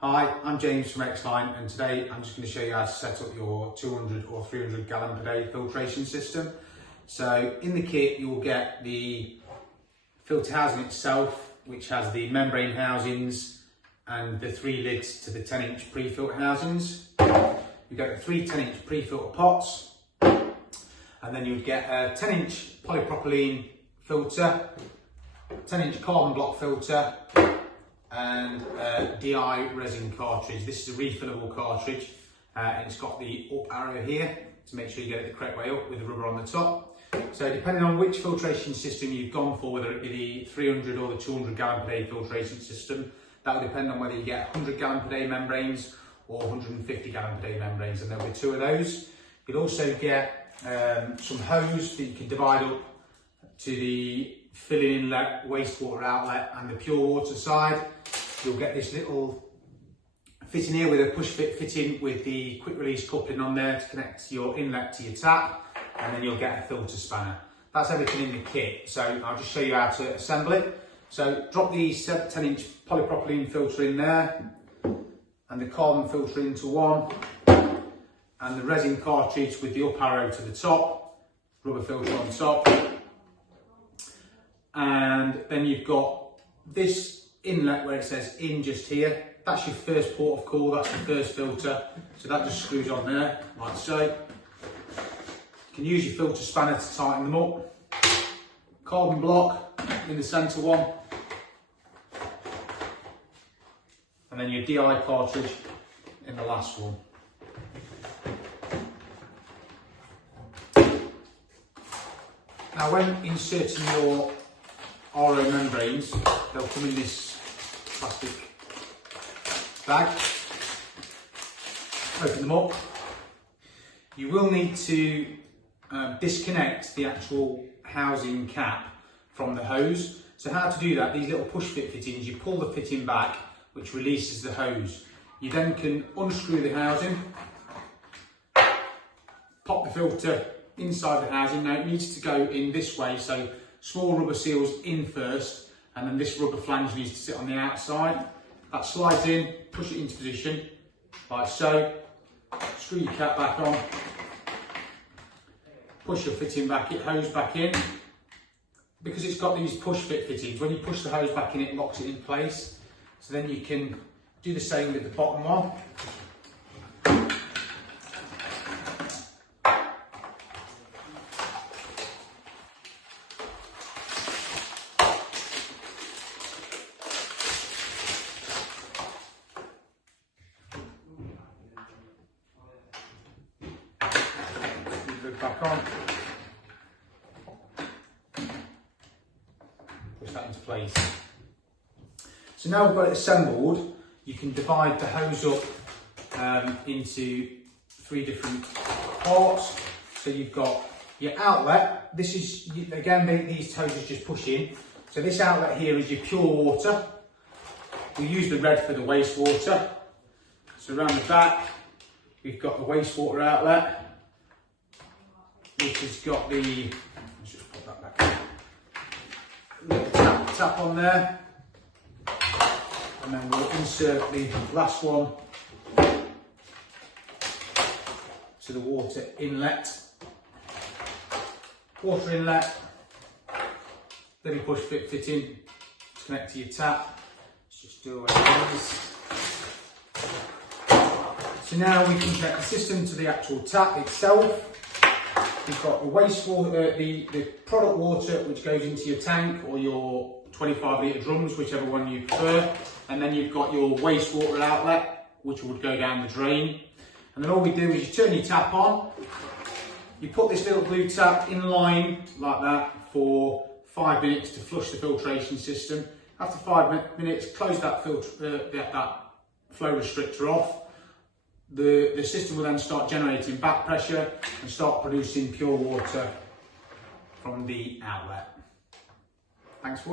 Hi, I'm James from Xline, and today I'm just going to show you how to set up your 200 or 300 gallon per day filtration system. So in the kit you will get the filter housing itself, which has the membrane housings and the 3 lids to the 10-inch pre-filter housings. You get the 3 10-inch pre-filter pots, and then you would get a 10-inch polypropylene filter, 10-inch carbon block filter, and a DI resin cartridge. This is a refillable cartridge, and it's got the up arrow here to make sure you get it the correct way up with the rubber on the top. So depending on which filtration system you've gone for, whether it be the 300 or the 200 gallon per day filtration system, that will depend on whether you get 100 gallon per day membranes or 150 gallon per day membranes, and there'll be 2 of those. You'll also get some hose that you can divide up to the filling inlet, wastewater outlet and the pure water side. You'll get this little fitting here with a push fit fitting with the quick release coupling on there to connect your inlet to your tap, and then you'll get a filter spanner. That's everything in the kit, so I'll just show you how to assemble it. So drop the 10-inch polypropylene filter in there, and the carbon filter into one, and the resin cartridge with the up arrow to the top, rubber filter on top. And then you've got this inlet where it says in just here. That's your first port of call, that's the first filter. So that just screws on there, like so. You can use your filter spanner to tighten them up. Carbon block in the centre one. And then your DI cartridge in the last one. Now when inserting your RO membranes, they'll come in this plastic bag. Open them up. You will need to disconnect the actual housing cap from the hose. So how to do that, these little push fit fittings, you pull the fitting back, which releases the hose. You then can unscrew the housing, pop the filter inside the housing. Now it needs to go in this way, so small rubber seals in first, and then this rubber flange needs to sit on the outside. That slides in, push it into position, like so. Screw your cap back on, push your fitting back, hose back in. Because it's got these push fit fittings, when you push the hose back in, it locks it in place. So then you can do the same with the bottom one. Back on, push that into place. So now we've got it assembled, you can divide the hose up into 3 different parts. So you've got your outlet. This is, again, these hoses just push in. So this outlet here is your pure water. We use the red for the wastewater. So around the back we've got the wastewater outlet, which has got the, let's just put that back in, little tap on there, and then we'll insert the last one to the water inlet. Water inlet, then you push fit in to connect to your tap. Let's just do away with this. So now we can connect the system to the actual tap itself. You've got the wastewater, the product water, which goes into your tank or your 25 litre drums, whichever one you prefer. And then you've got your wastewater outlet, which would go down the drain. And then all we do is you turn your tap on, you put this little blue tap in line like that for 5 minutes to flush the filtration system. After 5 minutes, close that that flow restrictor off. The system will then start generating back pressure and start producing pure water from the outlet. Thanks for watching.